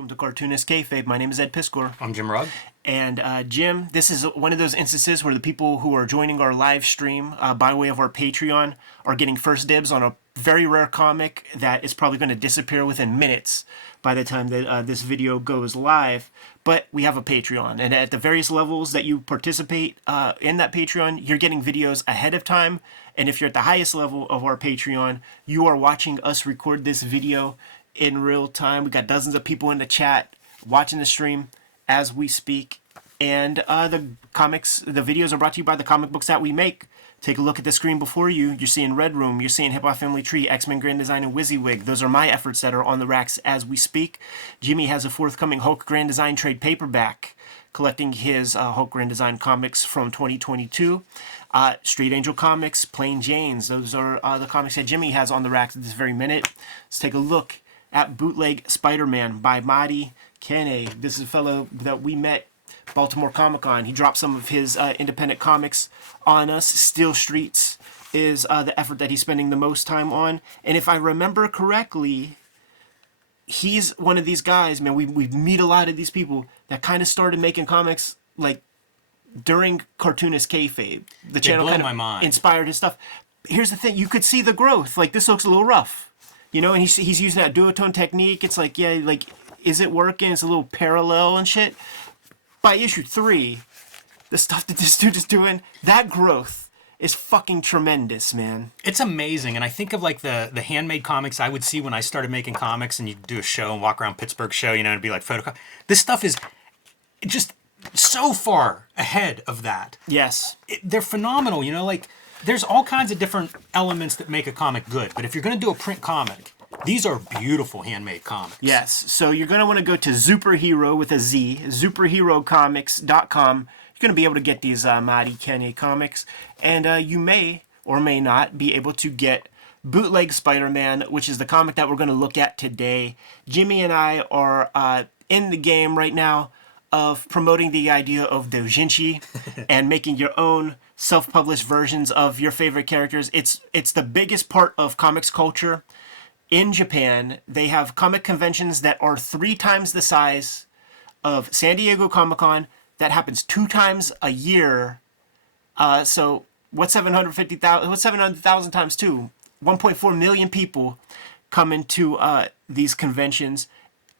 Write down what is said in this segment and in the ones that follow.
Welcome to Cartoonist Kayfabe. My name is Ed Piskor. I'm Jim Rugg. And Jim, this is one of those instances where the people who are joining our live stream by way of our Patreon are getting first dibs on a very rare comic that is probably going to disappear within minutes by the time that this video goes live. But we have a Patreon, and at the various levels that you participate in that Patreon, you're getting videos ahead of time. And if you're at the highest level of our Patreon, you are watching us record this video in real time. We got dozens of people in the chat watching the stream as we speak. And the videos are brought to you by the comic books that we make. Take a look at the screen before you. You're seeing Red Room, you're seeing Hip Hop Family Tree, X-Men Grand Design, and WYSIWYG. Those are my efforts that are on the racks as we speak. Jimmy has a forthcoming Hulk Grand Design trade paperback, collecting his Hulk Grand Design comics from 2022. Street Angel Comics, Plain Janes. Those are the comics that Jimmy has on the racks at this very minute. Let's take a look at Bootleg Spiderman by Madi Kane. This is a fellow that we met Baltimore Comic-Con. He dropped some of his independent comics on us. Steel Streets is the effort that he's spending the most time on. And if I remember correctly, he's one of these guys, man, we meet a lot of these people that kind of started making comics like during Cartoonist Kayfabe. The channel kind of inspired his stuff. Here's the thing, you could see the growth. Like, this looks a little rough. You know, and he's using that duotone technique. It's like, yeah, like, is it working? It's a little parallel and shit. By issue 3, the stuff that this dude is doing, that growth is fucking tremendous, man. It's amazing, and I think of like the handmade comics I would see when I started making comics, and you'd do a show and walk around Pittsburgh show, you know, and be like photocopy. This stuff is just so far ahead of that. Yes. They're phenomenal, you know, like there's all kinds of different elements that make a comic good, but if you're going to do a print comic, these are beautiful handmade comics. Yes. So you're going to want to go to Superhero with a Z, superherocomics.com. You're going to be able to get these Madi Kane comics. And you may or may not be able to get Bootleg Spider-Man, which is the comic that we're going to look at today. Jimmy and I are in the game right now of promoting the idea of doujinshi and making your own self-published versions of your favorite characters. It's the biggest part of comics culture. In Japan, they have comic conventions that are 3 times the size of San Diego Comic-Con. That happens 2 times a year. So what's 750,000? What's 700,000 times 2? 1.4 million people come into these conventions,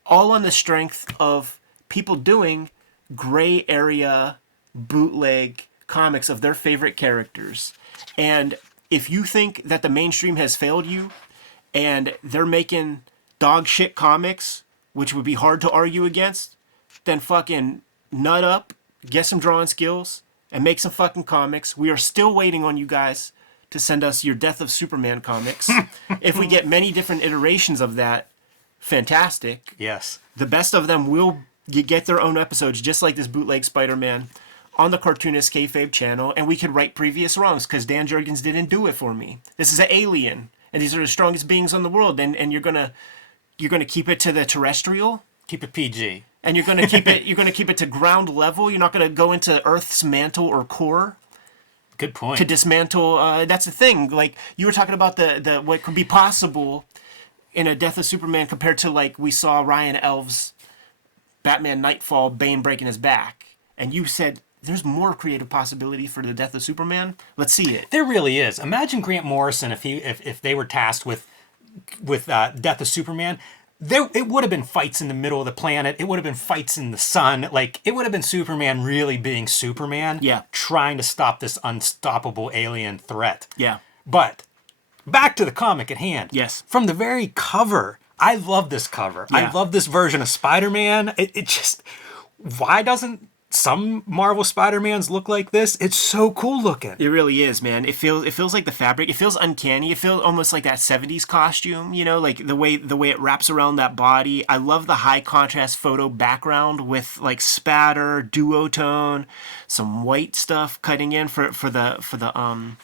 all on the strength of people doing gray area bootleg comics of their favorite characters. And if you think that the mainstream has failed you, and they're making dog shit comics, which would be hard to argue against, then fucking nut up, get some drawing skills, and make some fucking comics. We are still waiting on you guys to send us your Death of Superman comics. If we get many different iterations of that, fantastic. Yes. The best of them will get their own episodes, just like this Bootleg Spider-Man, on the Cartoonist Kayfabe channel, and we could right previous wrongs, because Dan Jurgens didn't do it for me. This is an alien. And these are the strongest beings in the world, and you're gonna keep it to the terrestrial, keep it PG, and you're gonna keep it to ground level. You're not gonna go into Earth's mantle or core. Good point. To dismantle. That's the thing. Like you were talking about the what could be possible in a Death of Superman compared to like we saw Ryan Elves, Batman Nightfall, Bane breaking his back, and you said there's more creative possibility for the Death of Superman. Let's see it. There really is. Imagine Grant Morrison if they were tasked with Death of Superman. It would have been fights in the middle of the planet. It would have been fights in the sun. Like it would have been Superman really being Superman. Yeah. Trying to stop this unstoppable alien threat. Yeah. But back to the comic at hand. Yes. From the very cover, I love this cover. Yeah. I love this version of Spider-Man. It just, why doesn't some Marvel Spider-Mans look like this? It's so cool looking. It really is, man. It feels like the fabric. It feels uncanny. It feels almost like that 70s costume, you know, like the way it wraps around that body. I love the high contrast photo background with like spatter, duotone, some white stuff cutting in for the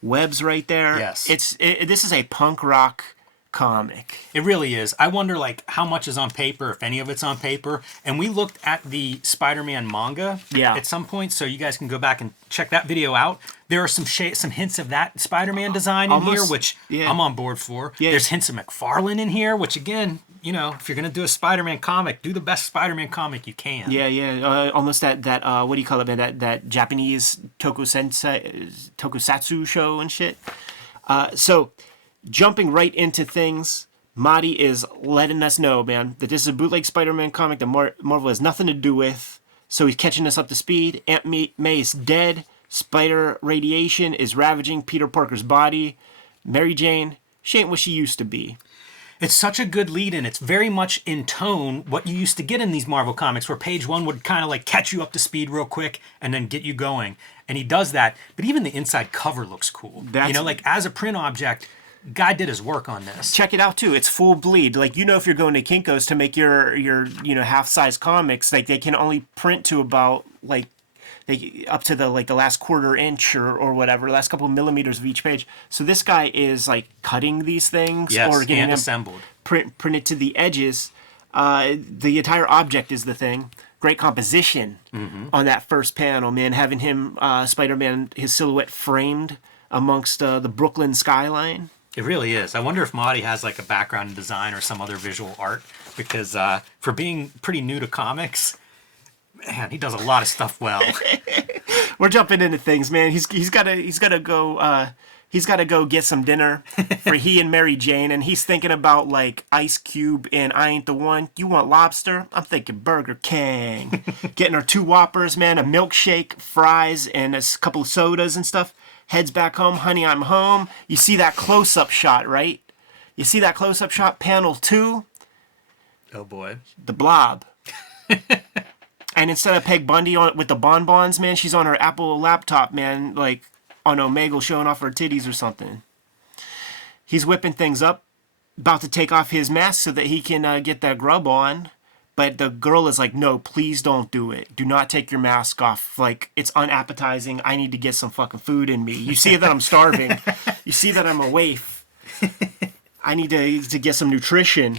webs right there. Yes. This is a punk rock comic. It really is. I wonder like how much is on paper, if any of it's on paper. And we looked at the Spider-Man manga at some point, so you guys can go back and check that video out. There are some hints of that Spider-Man design in here, which I'm on board for. Yeah. There's hints of McFarlane in here, which again, you know, if you're going to do a Spider-Man comic, do the best Spider-Man comic you can. Yeah, yeah. Almost that what do you call it, man? That Japanese tokusatsu show and shit. So, jumping right into things, Marty is letting us know, man, that this is a bootleg Spider-Man comic that Marvel has nothing to do with. So he's catching us up to speed. Aunt May is dead. Spider radiation is ravaging Peter Parker's body. Mary Jane, she ain't what she used to be. It's such a good lead-in. It's very much in tone what you used to get in these Marvel comics, where page one would kind of like catch you up to speed real quick and then get you going. And he does that. But even the inside cover looks cool. You know, like as a print object, guy did his work on this. Check it out too. It's full bleed. Like, you know, if you're going to Kinko's to make your you know, half-size comics, like they can only print to about like up to the last quarter inch or whatever, last couple of millimeters of each page. So this guy is like cutting these things, yes, or getting and them assembled, printed to the edges. The entire object is the thing. Great composition on that first panel, man. Having him Spider-Man, his silhouette framed amongst the Brooklyn skyline. It really is. I wonder if Marty has like a background in design or some other visual art, because for being pretty new to comics, man, he does a lot of stuff well. We're jumping into things, man. He's gotta go get some dinner for he and Mary Jane, and he's thinking about like Ice Cube and I Ain't the One. You want lobster? I'm thinking Burger King. Getting her 2 Whoppers, man, a milkshake, fries, and a couple of sodas and stuff. Heads back home, honey, I'm home. You see that close-up shot, right? You see that close-up shot, panel 2? Oh boy. The Blob. And instead of Peg Bundy with the bonbons, man, she's on her Apple laptop, man, like on Omegle showing off her titties or something. He's whipping things up, about to take off his mask so that he can get that grub on. But the girl is like, no, please don't do it. Do not take your mask off. Like, it's unappetizing. I need to get some fucking food in me. You see that I'm starving. You see that I'm a waif. I need to get some nutrition.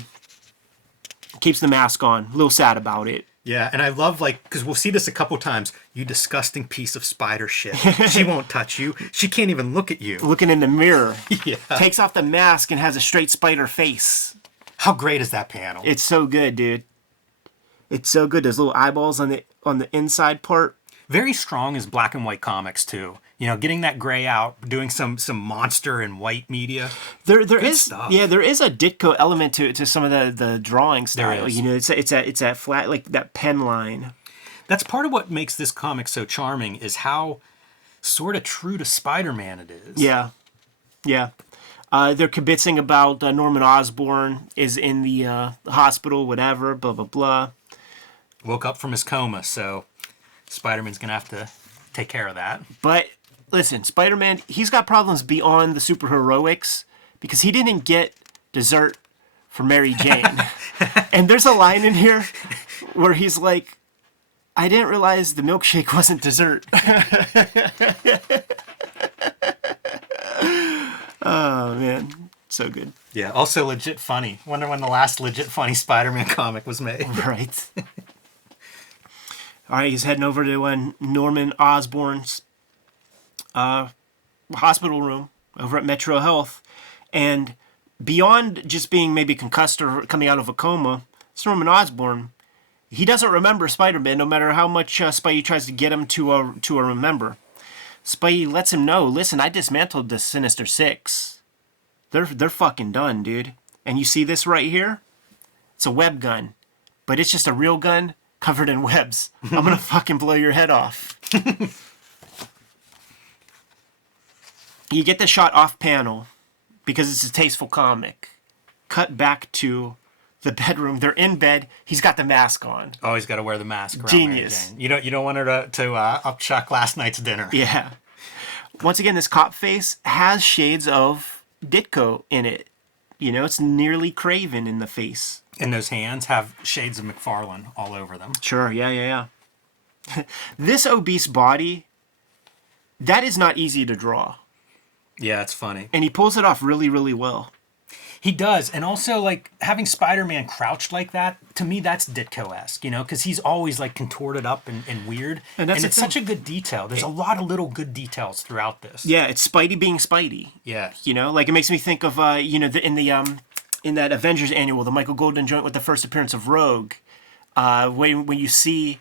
Keeps the mask on. A little sad about it. Yeah, and I love, like, because we'll see this a couple times. You disgusting piece of spider shit. She won't touch you. She can't even look at you. Looking in the mirror. Yeah. Takes off the mask and has a straight spider face. How great is that panel? It's so good, dude. It's so good. There's little eyeballs on the inside part. Very strong as black and white comics, too. You know, getting that gray out, doing some monster and white media. There is a Ditko element to some of the drawing style. There is. You know, it's that flat, like that pen line. That's part of what makes this comic so charming, is how sort of true to Spider-Man it is. Yeah, yeah. They're kibitzing about Norman Osborn is in the hospital, whatever, blah blah blah. Woke up from his coma, so Spider-Man's gonna have to take care of that. But listen, Spider-Man, he's got problems beyond the superheroics because he didn't get dessert for Mary Jane. And there's a line in here where he's like, I didn't realize the milkshake wasn't dessert. Oh, man. So good. Yeah, also legit funny. Wonder when the last legit funny Spider-Man comic was made. Right. All right, he's heading over to Norman Osborn's hospital room over at Metro Health. And beyond just being maybe concussed or coming out of a coma, it's Norman Osborn. He doesn't remember Spider-Man, no matter how much Spidey tries to get him to remember. Spidey lets him know, listen, I dismantled the Sinister Six. They're fucking done, dude. And you see this right here? It's a web gun. But it's just a real gun covered in webs. I'm gonna fucking blow your head off. You get the shot off panel because it's a tasteful comic. Cut back to the bedroom. They're in bed. He's got the mask on. Oh, he's got to wear the mask around Genius. Mary Jane. You don't want her to upchuck last night's dinner. Yeah. Once again, this cop face has shades of Ditko in it. You know, it's nearly Craven in the face. And those hands have shades of McFarlane all over them. Sure, yeah. This obese body, that is not easy to draw. Yeah, it's funny. And he pulls it off really, really well. He does. And also, like, having Spider-Man crouched like that, to me, that's Ditko-esque, you know, because he's always, like, contorted up and weird. And it's such a good detail. There's a lot of little good details throughout this. Yeah, it's Spidey being Spidey. Yeah. You know, like, it makes me think of, you know, in the in that Avengers annual, the Michael Golden joint with the first appearance of Rogue, when you see,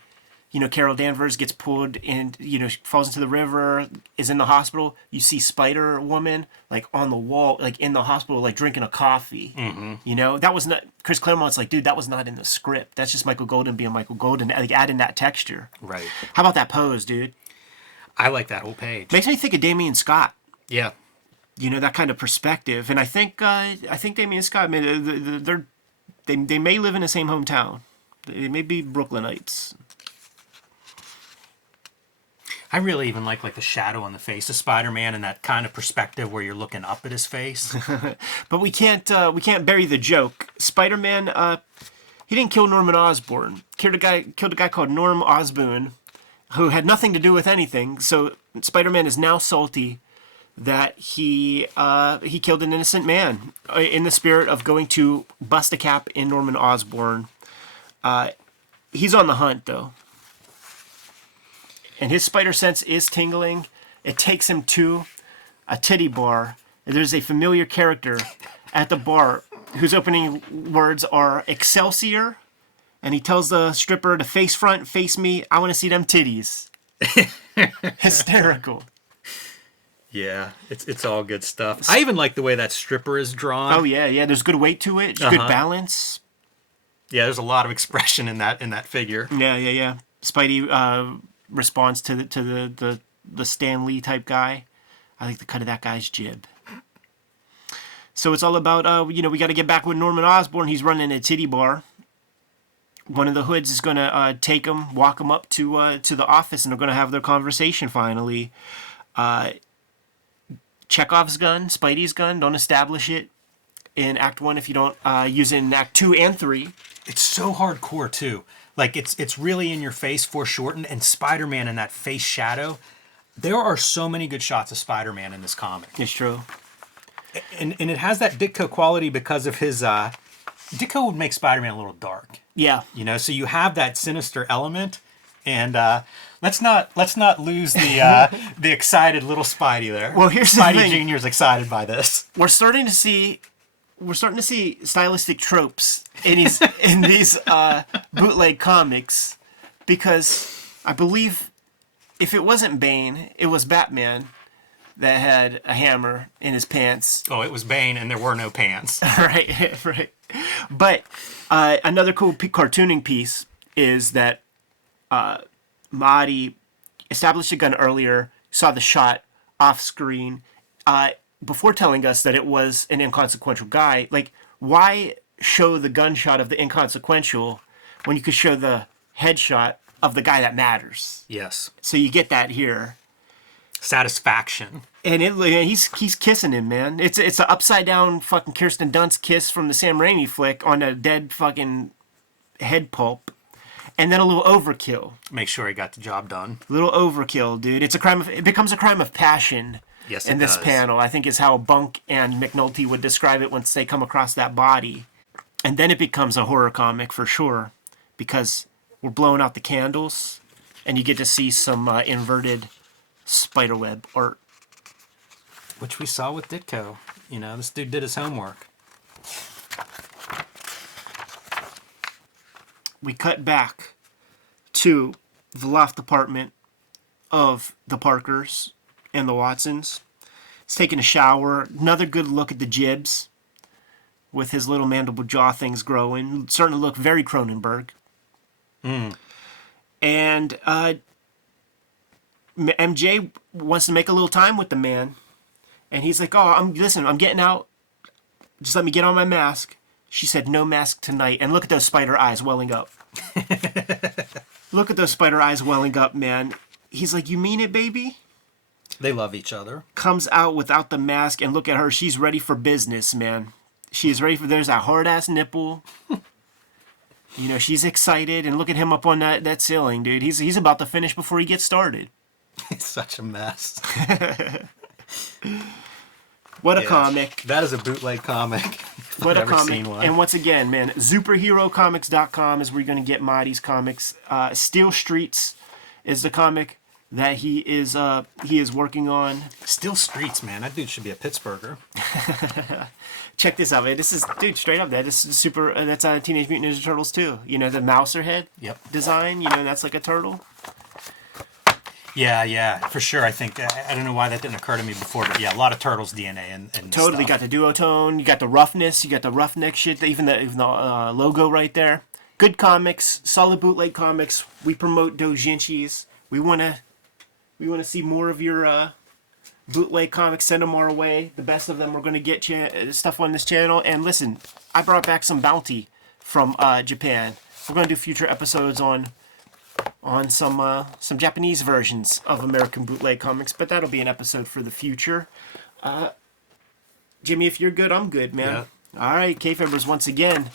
Carol Danvers gets pulled and, falls into the river, is in the hospital, you see Spider-Woman, like, on the wall, like, in the hospital, like, drinking a coffee. Mm-hmm. That was not, Chris Claremont's like, dude, that was not in the script. That's just Michael Golden being Michael Golden, like, adding that texture. Right. How about that pose, dude? I like that whole page. Makes me think of Damian Scott. Yeah. That kind of perspective. And I think Damian Scott, they may live in the same hometown. They may be Brooklynites. I really even like the shadow on the face of Spider-Man and that kind of perspective where you're looking up at his face. But we can't bury the joke. Spider-Man, he didn't kill Norman Osborn. Killed a guy called Norm Osborn, who had nothing to do with anything. So Spider-Man is now salty that he killed an innocent man in the spirit of going to bust a cap in Norman Osborn. He's on the hunt, though. And his spider sense is tingling. It takes him to a titty bar. There's a familiar character at the bar whose opening words are Excelsior. And he tells the stripper to face front, face me. I want to see them titties. Hysterical. Yeah, it's all good stuff. I even like the way that stripper is drawn. Oh, yeah. There's good weight to it. Good balance. Yeah, there's a lot of expression in that figure. Yeah. Spidey responds to the Stan Lee type guy. I like the cut of that guy's jib. So it's all about, we got to get back with Norman Osborn. He's running a titty bar. One of the hoods is going to take him, walk him up to the office, and they're going to have their conversation finally. Chekhov's gun, Spidey's gun, don't establish it in Act 1 if you don't use it in Act 2 and 3. It's so hardcore, too. Like, it's really in your face, foreshortened, and Spider-Man in that face shadow. There are so many good shots of Spider-Man in this comic. It's true. And it has that Ditko quality because of his... Ditko would make Spider-Man a little dark. Yeah. So you have that sinister element, and let's not lose the excited little Spidey there. Well, here's Spidey the thing. Jr.'s excited by this. We're starting to see stylistic tropes in these bootleg comics, because I believe if it wasn't Bane, it was Batman that had a hammer in his pants. Oh, it was Bane, and there were no pants. Right. But another cool cartooning piece is that Mahdi established a gun earlier, saw the shot off screen, before telling us that it was an inconsequential guy. Like, why show the gunshot of the inconsequential when you could show the headshot of the guy that matters? Yes. So you get that here. Satisfaction. And he's kissing him, man. It's an upside down fucking Kirsten Dunst kiss from the Sam Raimi flick on a dead fucking head pulp, and then a little overkill. Make sure he got the job done. Little overkill, dude. It becomes a crime of passion. Yes, in this panel, I think is how Bunk and McNulty would describe it once they come across that body, and then it becomes a horror comic for sure, because we're blowing out the candles, and you get to see some inverted spiderweb art. Which we saw with Ditko. This dude did his homework. We cut back to the loft apartment of the Parkers and the Watsons. He's taking a shower. Another good look at the jibs with his little mandible jaw things growing. Starting to look very Cronenberg. And MJ wants to make a little time with the man. And he's like, I'm getting out. Just let me get on my mask. She said, no mask tonight. And look at those spider eyes welling up. Look at those spider eyes welling up, man. He's like, you mean it, baby? They love each other. Comes out without the mask, and look at her. She's ready for business, man. She's ready there's that hard-ass nipple. She's excited. And look at him up on that ceiling, dude. He's about to finish before he gets started. He's such a mess. What a comic. That is a bootleg comic. What a comic. And once again, man, superherocomics.com is where you're going to get Mahdi's comics. Steel Streets is the comic. that he is working on. Still Streets, man. That dude should be a Pittsburgher. Check this out, man. This is, dude, straight up, that is super. That's Teenage Mutant Ninja Turtles too. You know, the Mouser head design. You know, that's like a turtle. Yeah, for sure. I think I don't know why that didn't occur to me before, but yeah, a lot of Turtles DNA and totally stuff. got the duotone. You got the roughness. You got the roughneck shit. Even the logo right there. Good comics, solid bootleg comics. We promote doujinshis. We wanna see more of your bootleg comics. Send them our way. The best of them. We're gonna get stuff on this channel. And listen, I brought back some bounty from Japan. We're gonna do future episodes on some Japanese versions of American bootleg comics, but that'll be an episode for the future. Jimmy, if you're good, I'm good, man. Yeah. All right, Kayfabers, once again,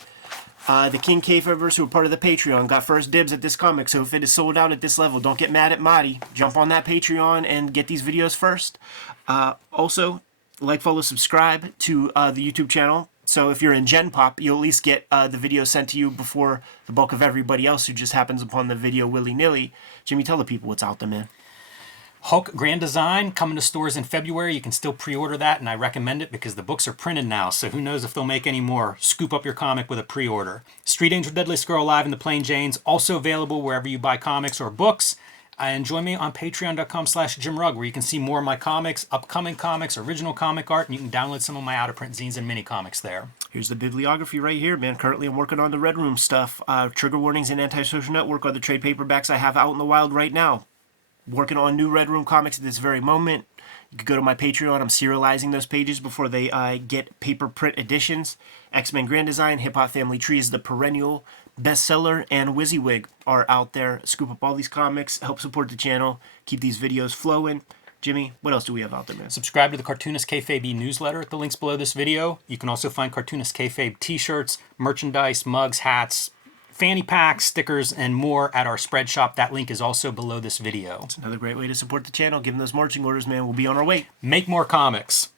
the King Kayfabers who are part of the Patreon got first dibs at this comic, so if it is sold out at this level, don't get mad at Marty. Jump on that Patreon and get these videos first. Also, like, follow, subscribe to the YouTube channel. So if you're in Gen Pop, you'll at least get the video sent to you before the bulk of everybody else who just happens upon the video willy-nilly. Jimmy, tell the people what's out there, man. Hulk Grand Design coming to stores in February. You can still pre-order that, and I recommend it because the books are printed now, so who knows if they'll make any more. Scoop up your comic with a pre-order. Street Angel Deadliest Girl Alive and the Plain Janes, also available wherever you buy comics or books. And join me on patreon.com/JimRugg, where you can see more of my comics, upcoming comics, original comic art, and you can download some of my out-of-print zines and mini comics there. Here's the bibliography right here, man. Currently, I'm working on the Red Room stuff. Trigger Warnings and Antisocial Network are the trade paperbacks I have out in the wild right now. Working on new Red Room comics at this very moment. You can go to my Patreon. I'm serializing those pages before they get paper print editions. X-Men Grand Design, Hip Hop Family Tree is the perennial bestseller, and WYSIWYG are out there. Scoop up all these comics, help support the channel, keep these videos flowing. Jimmy, what else do we have out there, man? Subscribe to the Cartoonist Kayfabe newsletter at the links below this video. You can also find Cartoonist Kayfabe t-shirts, merchandise, mugs, hats, fanny packs, stickers, and more at our spread shop. That link is also below this video. It's another great way to support the channel. Give them those marching orders, man. We'll be on our way. Make more comics.